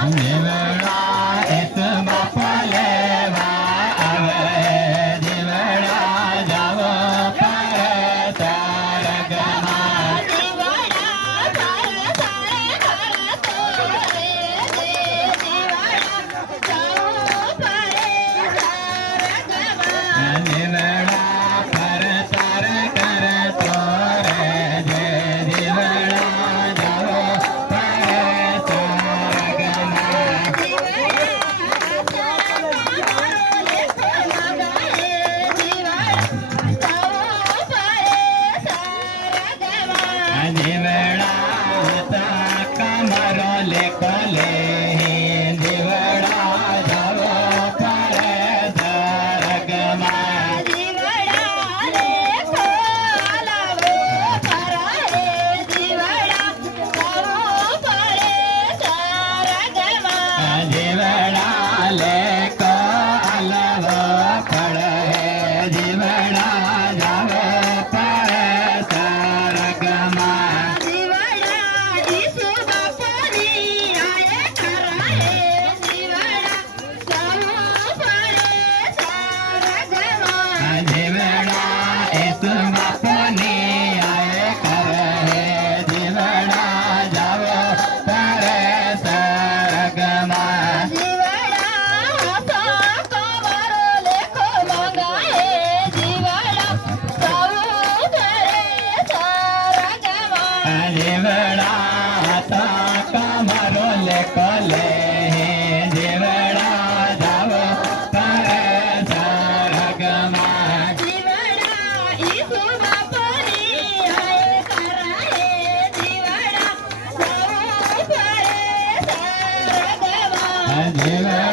જીવડા એક બાપા લેવા આવે જીવડા જાવો પર સ્વર્ગમાં જીવડા પર તાર કરતો રે જે જીવડા જાવો પર સ્વર્ગમાં જીવડા તા કમરો લેકો લે જીવડા જાવો પર સ્વર્ગમાં જીવડા લેકો અલવો પડે જીવડા જાવો પર સ્વર્ગમાં જીવડા એક બાપની આય કરે જીવડા જાવો પર સ્વર્ગમાં જીવડા તા કમરો લેકો લે જીવડા જાવો પર સ્વર્ગમાં જીવડા